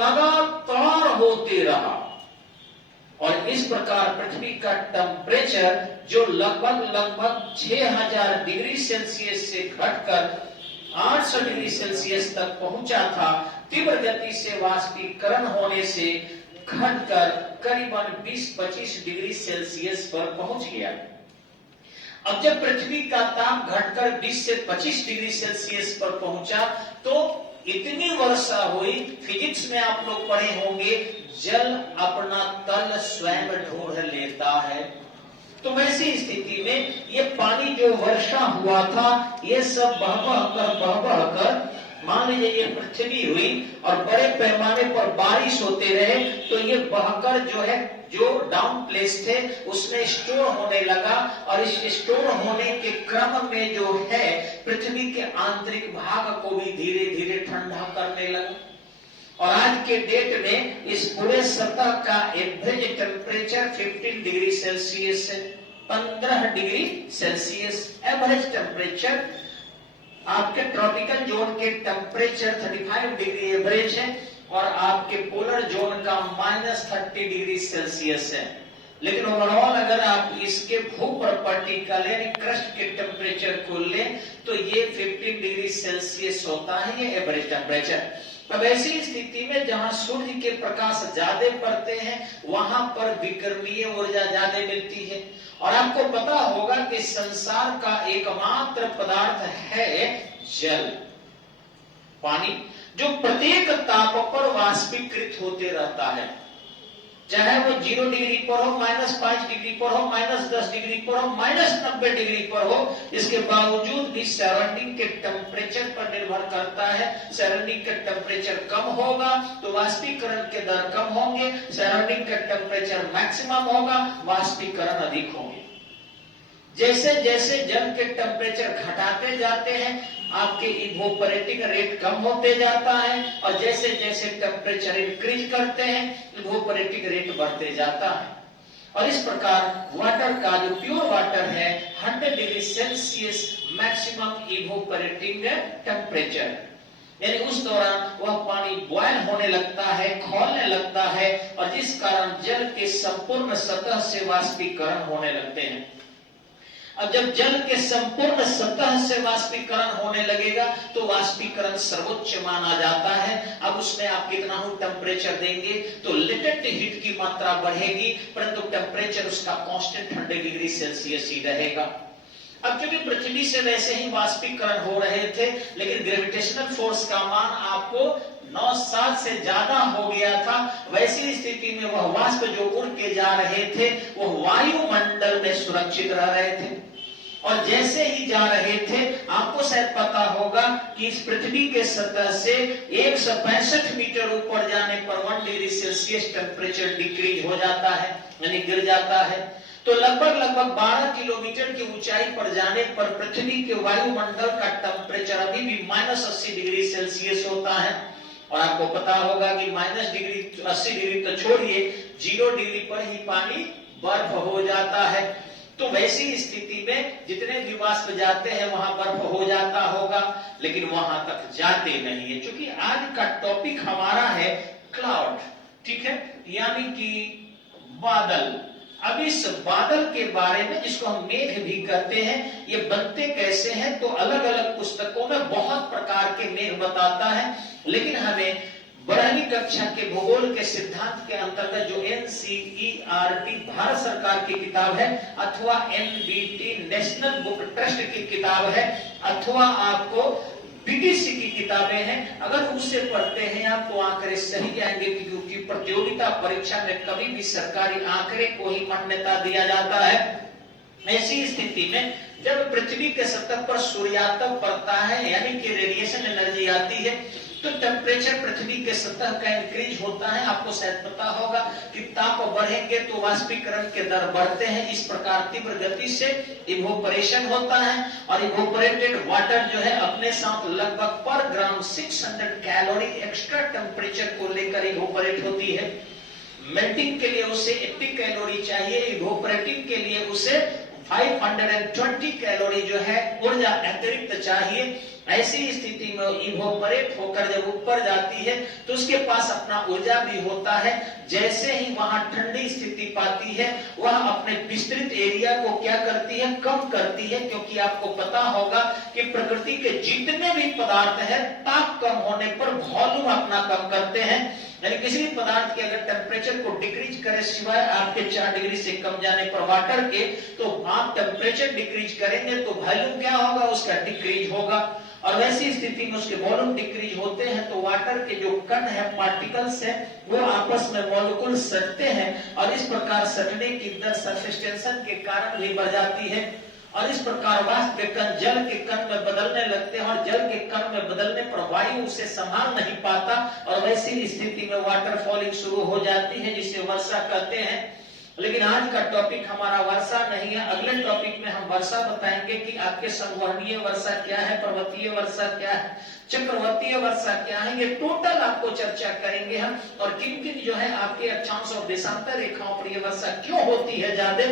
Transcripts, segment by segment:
लगातार होते रहा और इस प्रकार पृथ्वी का टेम्परेचर जो लगभग 6000 डिग्री सेल्सियस से घटकर 800 डिग्री सेल्सियस तक पहुंचा था, तीव्र गति से वाष्पीकरण होने से घटकर करीबन 20-25 डिग्री सेल्सियस पर पहुंच गया। अब जब पृथ्वी का ताप घटकर 20 से 25 डिग्री सेल्सियस पर पहुंचा तो इतनी वर्षा हुई, फिजिक्स में आप लोग पढ़े होंगे, जल अपना तल स्वयं ढूंढ लेता है। तो वैसी स्थिति में ये पानी जो वर्षा हुआ था, ये सब बह बह कर मान लीजिए ये पृथ्वी हुई और बड़े पैमाने पर बारिश होते रहे, तो ये बहकर जो है जो डाउन प्लेस थे उसमें स्टोर होने लगा और इस स्टोर होने के क्रम में जो है पृथ्वी के आंतरिक भाग को भी धीरे धीरे ठंडा करने लगा। और आज के डेट में इस पूरे सतह का एवरेज टेम्परेचर 15 डिग्री सेल्सियस है, 15 डिग्री सेल्सियस एवरेज टेम्परेचर। आपके ट्रॉपिकल जोन के टेम्परेचर 35 डिग्री एवरेज है और आपके पोलर जोन का -30 डिग्री सेल्सियस है। लेकिन ओवरऑल अगर आप इसके भूपर्टिकल यानी क्रस्ट के टेम्परेचर को लें तो ये 15 डिग्री सेल्सियस होता है, ये एवरेज टेम्परेचर। अब ऐसी स्थिति में जहां सूर्य के प्रकाश ज्यादा पड़ते हैं वहां पर विकिरणीय ऊर्जा ज्यादा मिलती है। और आपको पता होगा कि संसार का एकमात्र पदार्थ है जल, पानी, जो प्रत्येक ताप पर वाष्पीकृत होते रहता है, चाहे वो 0 डिग्री पर हो, -5 डिग्री पर हो, -10 डिग्री पर हो, -90 डिग्री पर हो, इसके बावजूद भी सराउंडिंग के टेम्परेचर पर निर्भर करता है। सराउंडिंग का टेम्परेचर कम होगा तो वाष्पीकरण के दर कम होंगे, सराउंडिंग का टेम्परेचर मैक्सिमम होगा, वाष्पीकरण अधिक होंगे। जैसे जैसे जल के टेम्परेचर घटाते जाते हैं आपके इवोपरेटिंग रेट कम होते जाता है और जैसे जैसे टेम्परेचर इंक्रीज करते हैं इवोपरेटिंग रेट बढ़ते जाता है। और इस प्रकार वाटर का जो प्योर वाटर है 100 degree Celsius maximum evaporating temperature, यानी उस दौरान वह पानी बॉयल होने लगता है, खौलने लगता है और जिस कारण जल के संपूर्ण सतह से वाष्पीकरण होने लगते हैं। अब जब जल के संपूर्ण सतह से वाष्पीकरण होने लगेगा तो वाष्पीकरण सर्वोच्च माना जाता है। अब उसमें आप कितना हो टेम्परेचर देंगे तो लेटेंट हीट की मात्रा बढ़ेगी, परंतु टेम्परेचर उसका कांस्टेंट 100 डिग्री सेल्सियस ही रहेगा। अब क्योंकि पृथ्वी से वैसे ही वाष्पीकरण हो रहे थे, लेकिन ग्रेविटेशनल फोर्स का मान आपको 9-7 से ज्यादा हो गया था, वैसी स्थिति में वह वाष्प जो उड़ के जा रहे थे वह वायुमंडल में सुरक्षित रह रहे थे। और जैसे ही जा रहे थे आपको शायद पता होगा कि इस पृथ्वी के सतह से 165 मीटर ऊपर जाने पर 1 डिग्री सेल्सियस टेम्परेचर डिक्रीज हो जाता है, यानी गिर जाता है। तो लगभग 12 किलोमीटर की ऊंचाई पर जाने पर पृथ्वी के वायुमंडल का टेम्परेचर अभी भी -80 डिग्री सेल्सियस होता है। और आपको पता होगा कि -80 डिग्री तो छोड़िए, 0 डिग्री पर ही पानी बर्फ हो जाता है। तो वैसी स्थिति में जितने भी वाष्प जाते हैं वहां बर्फ हो जाता होगा, लेकिन वहां तक जाते नहीं है। क्योंकि आज का टॉपिक हमारा है क्लाउड, ठीक है, यानी कि बादल। अब इस बादल के बारे में, जिसको हम मेघ भी कहते हैं, ये बनते कैसे हैं तो अलग अलग पुस्तकों में बहुत प्रकार के मेघ बताता है, लेकिन हमें 12वीं कक्षा के भूगोल के सिद्धांत के अंतर्गत जो NCERT भारत सरकार की किताब है अथवा NBT नेशनल बुक ट्रस्ट की किताब है अथवा आपको BTC की किताबें हैं, अगर उसे पढ़ते हैं आप तो आंकड़े सही आएंगे। क्योंकि प्रतियोगिता परीक्षा में कभी भी सरकारी आंकड़े को ही मान्यता दिया जाता है। ऐसी स्थिति में जब पृथ्वी के सतह पर सूर्यातप पड़ता है यानी कि रेडिएशन एनर्जी आती है तो टेम्परेचर पृथ्वी के सतह का इंक्रीज होता है। आपको शायद पता होगा कि ताप बढ़ेंगे तो वाष्पीकरण के दर बढ़ते हैं। इस प्रकार तीव्र गति से इवोपरेशन होता है और इवोपरेटेड वाटर जो है अपने साथ लगभग पर ग्राम 600 कैलोरी एक्स्ट्रा टेम्परेचर को लेकर इवोपरेट होती है। मेल्टिंग के लिए उसे 80 कैलोरी चाहिए, इवोपरेटिंग के लिए उसे 520 कैलोरी जो है ऊर्जा अतिरिक्त चाहिए। ऐसी स्थिति में इवोपरेट होकर जब ऊपर जाती है तो उसके पास अपना ऊर्जा भी होता है। जैसे ही वहां ठंडी स्थिति पाती है वह अपने विस्तृत एरिया को क्या करती है, कम करती है, क्योंकि आपको पता होगा कि प्रकृति के जितने भी पदार्थ है ताप कम होने पर वॉल्यूम अपना कम करते हैं। यानी किसी भी पदार्थ के अगर टेम्परेचर को डिक्रीज करे सिवाय आपके 4 डिग्री से कम जाने पर वाटर के, तो आप टेम्परेचर डिक्रीज करेंगे तो वॉल्यूम क्या होगा, उसका डिक्रीज होगा। और वैसी स्थिति में उसके वॉल्यूम डिक्रीज होते हैं तो वाटर के जो कण है, पार्टिकल्स है, वो आपस में मॉलिक्यूल सटते हैं और इस प्रकार सटने की दर सरफेस टेंशन के कारण भी बढ़ जाती है। और इस प्रकार वाष्प के कण जल के कण में बदलने लगते हैं और जल के कण में बदलने पर वायु उसे संभाल नहीं पाता और वैसी स्थिति में वाटर फॉलिंग शुरू हो जाती है, जिसे वर्षा कहते हैं। लेकिन आज का टॉपिक हमारा वर्षा नहीं है। अगले टॉपिक में हम वर्षा बताएंगे कि आपके संवहनीय वर्षा क्या है, पर्वतीय वर्षा क्या है, चक्रवातीय वर्षा क्या है, ये टोटल आपको चर्चा करेंगे हम। और किन किन जो है आपके अक्षांश और देशांतर रेखाओं पर ये वर्षा क्यों होती है ज्यादा,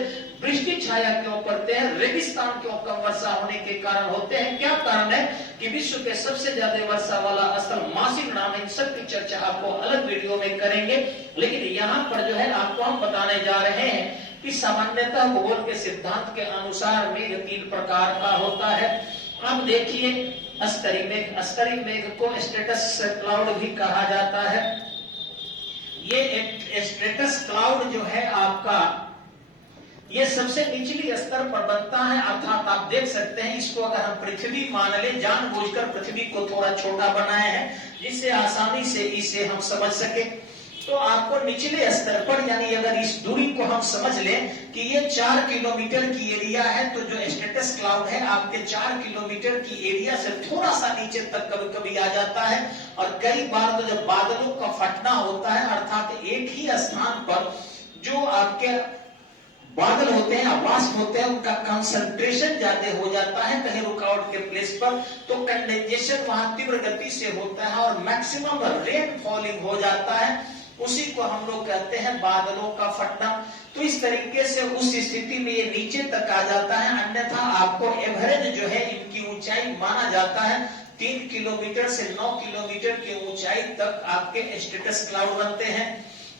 वृष्टि छाया क्यों पड़ते हैं, रेगिस्तान क्यों कम वर्षा होने के कारण होते हैं, क्या कारण है कि विश्व के सबसे ज्यादा वर्षा वाला स्थल मासिक नाम है। इन सब की चर्चा आपको अलग वीडियो में करेंगे। लेकिन यहाँ पर जो है आपको हम बताने जा रहे हैं कि सामान्यतः भूगोल के सिद्धांत के अनुसार मेघ 3 प्रकार का होता है। अब देखिए, स्तरी मेघ, स्तरी मेघ को स्टेटस क्लाउड भी कहा जाता है। ये एक स्टेटस क्लाउड जो है आपका, ये सबसे निचली स्तर पर बनता है, अर्थात आप देख सकते हैं इसको अगर हम पृथ्वी मान ले, जानबूझकर पृथ्वी को थोड़ा छोटा बनाए हैं जिससे आसानी से इसे हम समझ सके। तो आपको निचले स्तर पर, यानी अगर इस दूरी को हम समझ लें कि ये 4 किलोमीटर की एरिया है, तो जो स्टेटस क्लाउड है आपके 4 किलोमीटर की एरिया से थोड़ा सा नीचे तक कभी कभी आ जाता है। और कई बार तो जब बादलों का फटना होता है, अर्थात एक ही स्थान पर जो आपके बादल होते हैं, आवास होते हैं, उनका कंसंट्रेशन ज्यादा हो जाता है कहीं रुकावट के प्लेस पर, तो कंडेंसेशन वहां तीव्र गति से होता है और मैक्सिमम रेन फॉलिंग हो जाता है। उसी को हम लोग कहते हैं बादलों का फटना। तो इस तरीके से उस स्थिति में ये नीचे तक आ जाता है। अन्यथा आपको एवरेज जो है इनकी ऊंचाई माना जाता है 3 किलोमीटर से 9 किलोमीटर की ऊंचाई तक आपके स्टेटस क्लाउड बनते हैं।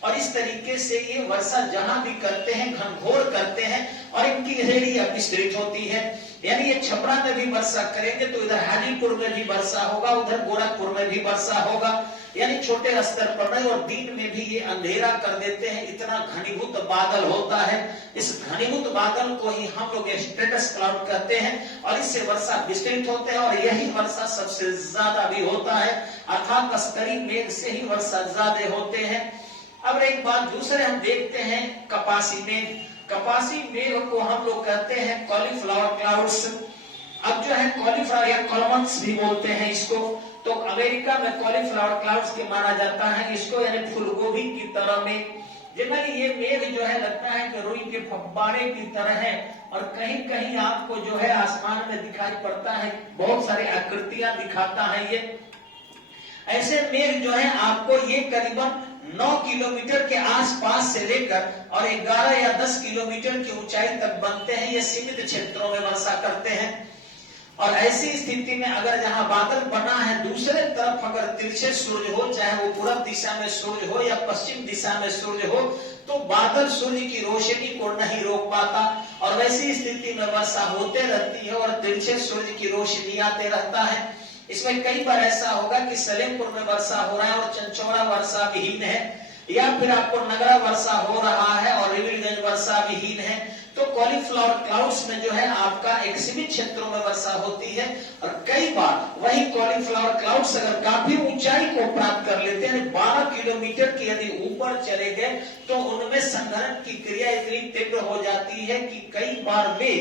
और इस तरीके से ये वर्षा जहां भी करते हैं घनघोर करते हैं और इनकी एरिया विस्तृत होती है। यानी ये छपरा में भी वर्षा करेंगे तो इधर हाजीपुर में भी वर्षा होगा, उधर गोरखपुर में भी वर्षा होगा। यानी छोटे स्तर पर नहीं, और दिन में भी ये अंधेरा कर देते हैं, इतना घनीभूत बादल होता है। इस घनीभूत बादल को ही हम लोग स्टेटस क्लाउड कहते हैं और इससे वर्षा विस्तृत होते हैं और यही वर्षा सबसे ज्यादा भी होता है, अर्थात स्तरी मेघ से ही वर्षा ज्यादा होते हैं। अब एक बात दूसरे हम देखते हैं कपासी मेघ। कपासी मेघ को हम लोग कहते हैं कॉलीफ्लावर क्लाउड्स। अब जो है कॉलीफ्लावर या कॉलमन्स भी बोलते हैं इसको, तो अमेरिका में कॉलीफ्लावर क्लाउड्स के माना जाता है इसको, यानी फूलगोभी की तरह में। जनरली ये मेघ जो है लगता है कि रुई के फव्वारे की तरह है और कहीं कहीं आपको जो है आसमान में दिखाई पड़ता है, बहुत सारी आकृतियां दिखाता है ये। ऐसे मेघ जो है आपको ये करीबन 9 किलोमीटर के आसपास से लेकर और 11 या 10 किलोमीटर की ऊंचाई तक बनते हैं। ये सीमित क्षेत्रों में वर्षा करते हैं। और ऐसी स्थिति में अगर जहां बादल बना है दूसरे तरफ अगर तिरछे सूर्य हो, चाहे वो पूर्व दिशा में सूर्य हो या पश्चिम दिशा में सूर्य हो, तो बादल सूर्य की रोशनी को नहीं रोक पाता और वैसी स्थिति में वर्षा होते रहती है और तिरछे सूर्य की रोशनी आते रहता है। इसमें कई बार ऐसा होगा कि सलेमपुर में वर्षा हो रहा है और चंचौड़ा वर्षा विहीन है, या फिर आपको नगरा वर्षा हो रहा है और रिविलगंज वर्षा विहीन है। तो कॉलीफ्लावर क्लाउड्स में जो है आपका एक सीमित क्षेत्रों में वर्षा होती है और कई बार वही कॉलीफ्लावर क्लाउड्स अगर काफी ऊंचाई को प्राप्त कर लेते हैं, 12 किलोमीटर की यदि ऊपर चले गए, तो उनमें संघनन की क्रिया इतनी तीव्र हो जाती है कि कई बार वे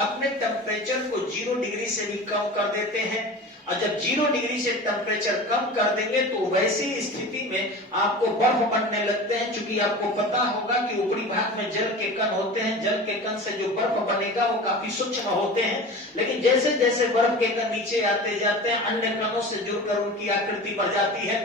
अपने टेम्परेचर को 0 डिग्री से भी कम कर देते हैं। और जब 0 डिग्री से टेम्परेचर कम कर देंगे तो वैसी स्थिति में आपको बर्फ बनने लगते हैं। चूंकि आपको पता होगा कि ऊपरी भाग में जल के कण होते हैं, जल के कण से जो बर्फ बनेगा वो काफी सूक्ष्म होते हैं, लेकिन जैसे जैसे बर्फ के कण नीचे आते जाते हैं अन्य कणों से जुड़कर उनकी आकृति बढ़ जाती है।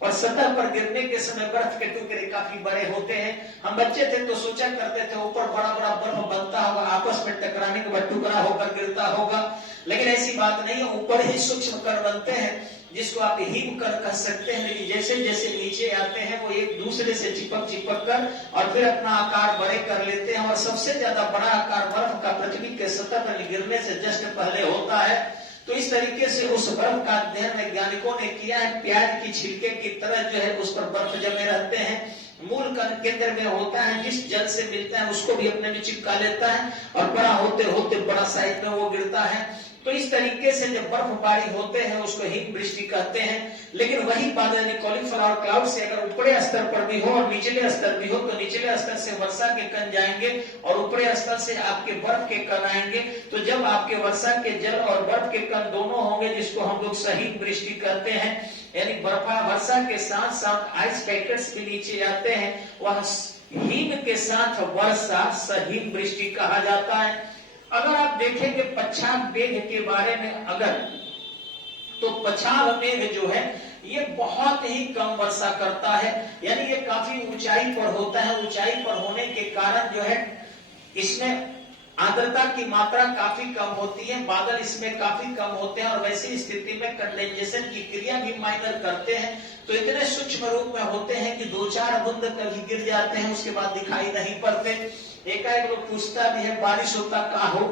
और सतह पर गिरने के समय बर्फ के टुकड़े काफी बड़े होते हैं। हम बच्चे थे तो सोचा करते थे ऊपर बड़ा बड़ा बर्फ बनता होगा, आपस में टकराने के बाद टुकड़ा होकर गिरता होगा, लेकिन ऐसी बात नहीं है। ऊपर ही सूक्ष्म कण बनते हैं जिसको आप हिम कण कह सकते हैं, लेकिन जैसे जैसे नीचे आते हैं वो एक दूसरे से चिपक कर और फिर अपना आकार बड़े कर लेते हैं। और सबसे ज्यादा बड़ा आकार बर्फ का पृथ्वी के सतह पर गिरने से जस्ट पहले होता है। तो इस तरीके से उस बर्फ का अध्ययन वैज्ञानिकों ने किया है। प्याज की छिलके की तरह जो है उस पर बर्फ जमे रहते हैं। मूल कण केंद्र में होता है, जिस जल से मिलता है उसको भी अपने में चिपका लेता है और बड़ा होते होते बड़ा साइज में वो गिरता है। तो इस तरीके से जब बर्फबारी होते हैं उसको हिमवृष्टि कहते हैं। लेकिन वही बादल कॉलिफर और क्लाउड से अगर ऊपरी स्तर पर भी हो और निचले स्तर भी हो, तो निचले स्तर से वर्षा के कण जाएंगे और ऊपरी स्तर से आपके बर्फ के कण आएंगे। तो जब आपके वर्षा के जल और बर्फ के कण दोनों होंगे, जिसको हम लोग सहीम वृष्टि कहते हैं, यानी वर्षा के साथ साथ आइस पैकेट्स भी नीचे आते हैं, वह हिम के साथ वर्षा सहीम वृष्टि कहा जाता है। अगर आप देखेंगे पच्छाद मेघ के बारे में अगर, तो पच्छाद मेघ जो है ये बहुत ही कम वर्षा करता है, यानी ये काफी ऊंचाई पर होता है। ऊंचाई पर होने के कारण जो है इसमें आर्द्रता की मात्रा काफी कम होती है, बादल इसमें काफी कम होते हैं और वैसी स्थिति में कंडेंसेशन की क्रिया भी माइनर करते हैं। तो इतने सूक्ष्म रूप में होते हैं कि 2-4 बूंद कभी गिर जाते हैं, उसके बाद दिखाई नहीं पड़ते। एकाएक लोग पूछता भी है बारिश होता कहाँ हो,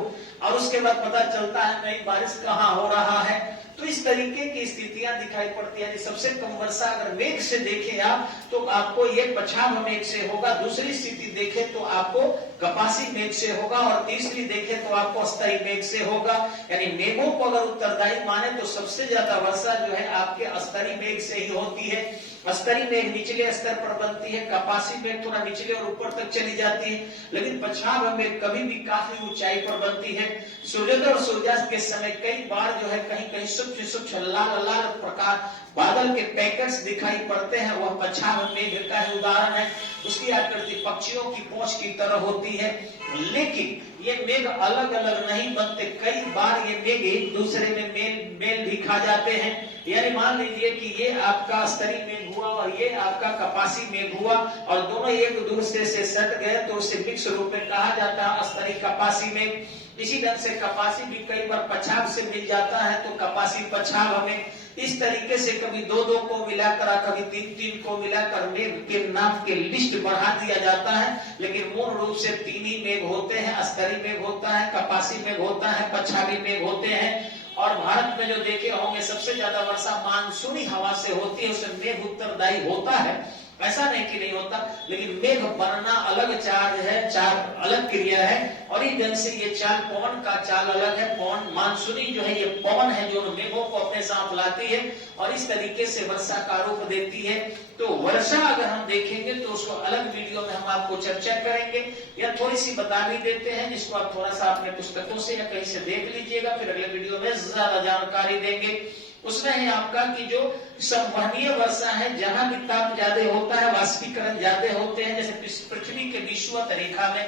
और उसके बाद पता चलता है नहीं बारिश कहाँ हो रहा है। तो इस तरीके की स्थितियां दिखाई पड़ती है। सबसे कम वर्षा अगर मेघ से देखें आप, तो आपको ये पच्छाद मेघ से होगा। दूसरी स्थिति देखें तो आपको कपासी मेघ से होगा, और तीसरी देखें तो आपको अस्तरी मेघ से होगा। यानी मेघों को अगर उत्तरदायी माने तो सबसे ज्यादा वर्षा जो है आपके अस्तरी मेघ से ही होती है। अस्तरी मेघ निचले स्तर पर बनती है, कपासी मेघ थोड़ा निचले और ऊपर तक चली जाती है, लेकिन पच्छाद मेघ कभी भी काफी ऊंचाई पर बनती है। सूर्योदय और सूर्यास्त के समय कई बार जो है कहीं कहीं सूक्ष्म लाल लाल प्रकार बादल के पैकेट्स दिखाई पड़ते हैं, वह पच्छाद मेघ का उदाहरण है। उसकी आकृति पक्षियों की पूंछ की तरह होती है, लेकिन ये मेघ अलग अलग नहीं बनते। कई बार ये मेघ एक दूसरे में मेल भी खा जाते हैं। यानी मान लीजिए कि ये आपका स्तरी मेघ हुआ और ये आपका कपासी मेघ हुआ, और दोनों एक दूसरे से सट गए तो उसे मिक्स रूप में कहा जाता है स्तरी कपासी मेघ। इसी ढंग से कपासी भी कई बार पच्छाद से मिल जाता है तो कपासी पच्छाद हमें इस तरीके से कभी 2-2 को मिलाकर कभी 3-3 को मिलाकर मेघ के नाम के लिस्ट बढ़ा दिया जाता है, लेकिन मूल रूप से 3 ही मेघ होते हैं। अस्तरी मेघ होता है, कपासी मेघ होता है, पच्छादी मेघ होते हैं। और भारत में जो देखे होंगे सबसे ज्यादा वर्षा मानसूनी हवा से होती है, उससे मेघ उत्तरदायी होता है। ऐसा नहीं कि नहीं होता, लेकिन मेघ बनना अलग चार्ज है, चार अलग क्रिया है। और इस ढंग से ये चाल पवन का चाल अलग है। पवन मानसूनी जो है ये पवन है जो मेघों को अपने साथ लाती है और इस तरीके से वर्षा का रूप देती है। तो वर्षा अगर हम देखेंगे तो उसको अलग वीडियो में हम आपको चर्चा करेंगे, या थोड़ी सी बता भी देते हैं जिसको आप थोड़ा सा अपने पुस्तकों से या कहीं से देख लीजिएगा, फिर अगले वीडियो में ज्यादा जानकारी देंगे। उसमें है आपका कि जो संवहनीय वर्षा है, जहां भी ताप ज्यादा होता है, वाष्पीकरण ज्यादा होते हैं, जैसे पृथ्वी के विषुवत रेखा में,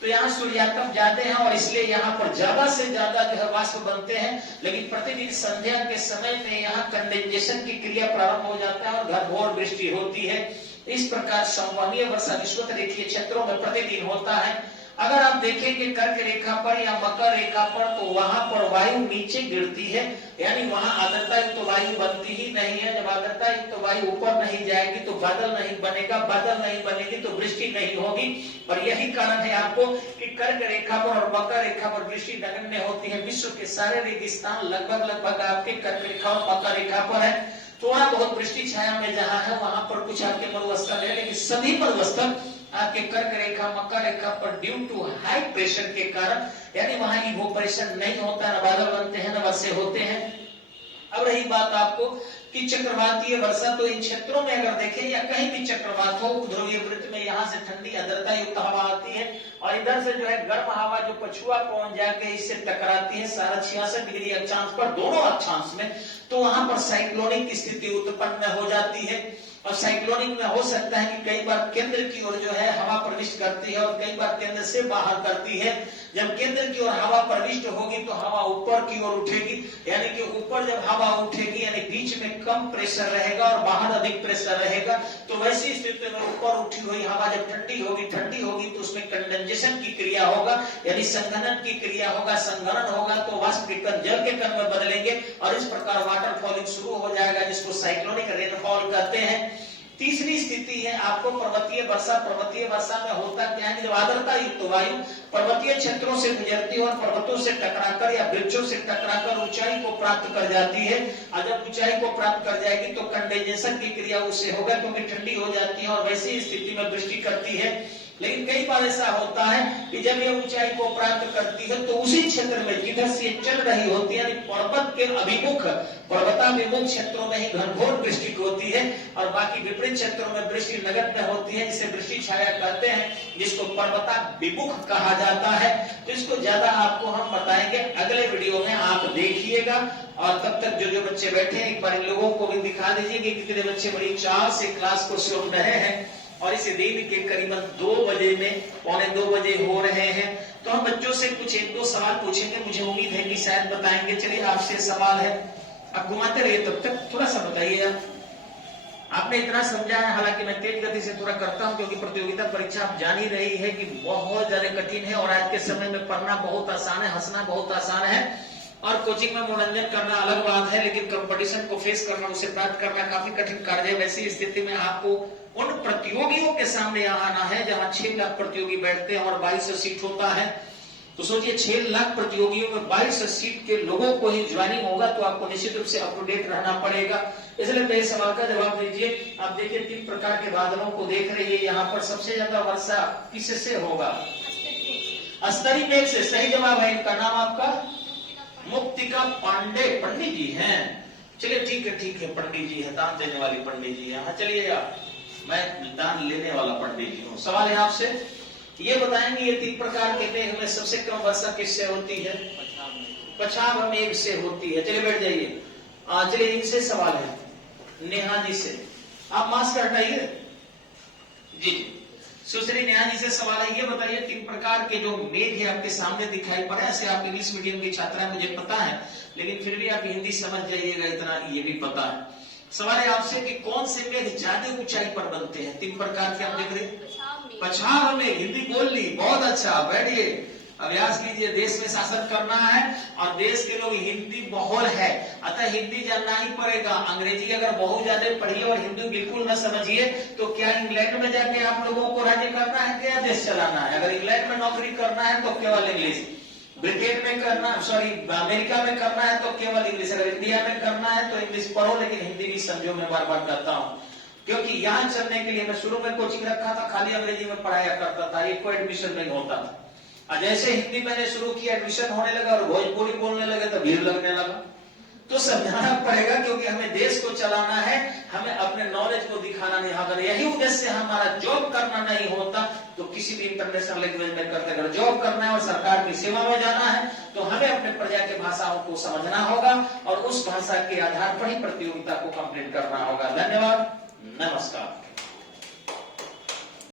तो यहाँ सूर्यातप ज्यादा है और इसलिए यहाँ पर ज्यादा से ज्यादा जो है वाष्प बनते हैं। लेकिन प्रतिदिन संध्या के समय में यहाँ कंडेंसेशन की क्रिया प्रारंभ हो जाता है और घनघोर वृष्टि होती है। इस प्रकार संवहनीय वर्षा विषुवत रेखीय क्षेत्रों में प्रतिदिन होता है। अगर आप देखेंगे कर्क रेखा पर या मकर रेखा पर, तो वहां पर वायु नीचे गिरती है, यानी वहां आर्द्रता युक्त तो वायु बनती ही नहीं है। जब आर्द्रता युक्त तो वायु ऊपर नहीं जाएगी तो बादल नहीं बनेगा, बादल नहीं बनेगी तो वृष्टि नहीं होगी। और यही कारण है आपको कि कर्क रेखा पर और मकर रेखा पर वृष्टि नगण्य होती है। विश्व के सारे रेगिस्तान लगभग आपके कर्क रेखा और मकर रेखा पर है। थोड़ा बहुत वृष्टि छाया में जहां है वहां पर कुछ आपके मरुस्थल है, लेकिन सभी मरुस्थल आपके कर्क रेखा मकर रेखा पर ड्यू टू हाई प्रेशर के कारण, यानी वहां इवोपरेशन नहीं होता, न बादल बनते हैं न वर्षे होते हैं। अब रही बात आपको कि चक्रवातीय वर्षा, तो इन क्षेत्रों में अगर देखें या कहीं भी चक्रवात हो, ध्रुवीय वृत्त में यहाँ से ठंडी आर्द्रता युक्त हवा आती है और इधर से जो है गर्म हवा जो पछुआ पहुंच जाके इससे टकराती है 66.5 डिग्री अक्षांश पर, दोनों अक्षांश में, तो वहां पर साइक्लोनिक स्थिति उत्पन्न हो जाती है। और साइक्लोनिक में हो सकता है कि कई बार केंद्र की ओर जो है हवा प्रविष्ट करती है और कई बार केंद्र से बाहर करती है। जब केंद्र की ओर हवा प्रविष्ट होगी तो हवा ऊपर की ओर उठेगी, यानी कि ऊपर जब हवा उठेगी यानी बीच में कम प्रेशर रहेगा और बाहर अधिक प्रेशर रहेगा। तो वैसी स्थिति में ऊपर उठी हुई हवा जब ठंडी होगी तो उसमें कंडेंसेशन की क्रिया होगा, यानी संघनन की क्रिया होगा। संघनन होगा तो वाष्प के कण जल के कण में बदलेंगे और इस प्रकार वाटर फॉलिंग शुरू हो जाएगा, जिसको साइक्लोनिक रेनफॉल कहते हैं। तीसरी स्थिति है आपको पर्वतीय वर्षा। पर्वतीय वर्षा में होता क्या है कि जब आर्द्रता युक्त वायु पर्वतीय क्षेत्रों से गुजरती है और पर्वतों से टकराकर या वृक्षों से टकराकर ऊंचाई को प्राप्त कर जाती है, और जब ऊंचाई को प्राप्त कर जाएगी तो कंडेंसेशन की क्रिया उससे होगा क्योंकि ठंडी हो जाती है और वैसी स्थिति में वृष्टि करती है। लेकिन कई बार ऐसा होता है कि जब ये ऊंचाई को प्राप्त करती है तो उसी क्षेत्र में जिधर से चल रही होती है, पर्वत के अभिमुख पर्वताभिमुख क्षेत्रों में ही घनघोर वृष्टि होती है और बाकी विपरीत क्षेत्रों में वृष्टि नगद में होती है, जिसे वृष्टि छाया कहते हैं, जिसको पर्वताभिमुख कहा जाता है। तो इसको ज्यादा आपको हम बताएंगे अगले वीडियो में, आप देखिएगा। और तब तक जो बच्चे बैठे हैं एक बार इन लोगों को भी दिखा दीजिए कि कितने बच्चे बड़ी चाव से क्लास को सुन रहे हैं। और इस दिन के करीबन 2 बजे में, पौने 2 बजे हो रहे हैं, तो हम बच्चों से कुछ 1-2 सवाल पूछेंगे। मुझे उम्मीद है कि शायद बताएंगे। चलिए आपसे सवाल है, आप घुमाते रहिए, तब तक थोड़ा सा बताइए। आपने इतना समझा है, हालांकि मैं तेज गति से थोड़ा करता हूं क्योंकि प्रतियोगिता परीक्षा आप जान ही रही है कि बहुत ज्यादा कठिन है और आज के समय में पढ़ना बहुत आसान है, हंसना बहुत आसान है और कोचिंग में मनोरंजन करना अलग बात है, लेकिन कंपटीशन को फेस करना, उसे प्राप्त करना काफी कठिन कार्य है। वैसी स्थिति में आपको उन प्रतियोगियों के सामने आना है जहां 6 लाख प्रतियोगी बैठते हैं और 22 सीट होता है। तो सोचिए 6 लाख प्रतियोगियों में 22 सीट के लोगों को ही ज्वाइनिंग होगा, तो आपको निश्चित रूप से अप टू डेट रहना पड़ेगा। इसलिए मेरे सवाल का जवाब दीजिए। आप देखिए 3 प्रकार के बादलों को देख रही है, यहाँ पर सबसे ज्यादा वर्षा किससे होगा? स्तरी मेघ से। सही जवाब है। इनका नाम आपका मुक्तिका पांडे पंडित जी हैं। चलिए ठीक है, पंडित जी है, दान देने वाली पंडित जी है। हाँ चलिए आप, मैं दान लेने वाला पंडित जी हूँ। सवाल है आपसे, ये बताएंगे ये 3 प्रकार के मेघ में सबसे कम वर्षा किससे होती है? पछाव मेघ से होती है। चलिए बैठ जाइए। चलिए इनसे सवाल है, नेहा जी से। आप मास्क हटाइए जी। सुश्री नेहा जी से सवाल है, ये बताइए 3 प्रकार के जो मेघ है आपके सामने दिखाई पड़े। ऐसे आप इंग्लिश मीडियम की छात्रा है, मुझे पता है, लेकिन फिर भी आप हिंदी समझ जाइएगा, इतना ये भी पता है। सवाल है आपसे कि कौन से मेघ ज्यादा ऊंचाई पर बनते हैं? 3 प्रकार के आप देख रहे हैं। पछाव मेघ, हिंदी बोल ली, बहुत अच्छा, बैठिए, अभ्यास कीजिए। देश में शासन करना है और देश के लोग हिंदी बहुल है, अतः हिंदी जानना ही पड़ेगा। अंग्रेजी अगर बहुत ज्यादा पढ़िए और हिंदी बिल्कुल न समझिए तो क्या इंग्लैंड में जाके आप लोगों को राज्य करना है, क्या देश चलाना है? अगर इंग्लैंड में नौकरी करना है तो केवल इंग्लिश, ब्रिटेन में करना, अमेरिका में करना है तो केवल इंग्लिश, अगर इंडिया में करना है तो इंग्लिश पढ़ो लेकिन हिंदी भी समझो। मैं बार बार कहता हूँ क्योंकि यहाँ चलने के लिए मैं शुरू में कोचिंग रखा था, खाली अंग्रेजी में पढ़ाया करता था, एक को एडमिशन नहीं होता था। और जैसे हिंदी मैंने शुरू किया, एडमिशन होने लगा और भोजपुरी बोलने लगे तो भीड़ लगने लगा। तो समझाना पड़ेगा क्योंकि हमें देश को चलाना है, हमें अपने नॉलेज को दिखाना नहीं होगा। यही उद्देश्य हमारा जॉब करना नहीं होता तो किसी भी इंटरनेशनल लैंग्वेज में करते, अगर जॉब करना है और सरकार की सेवा में जाना है तो हमें अपने प्रजा की भाषाओं को समझना होगा और उस भाषा के आधार पर ही प्रतियोगिता को कंप्लीट करना होगा। धन्यवाद, नमस्कार।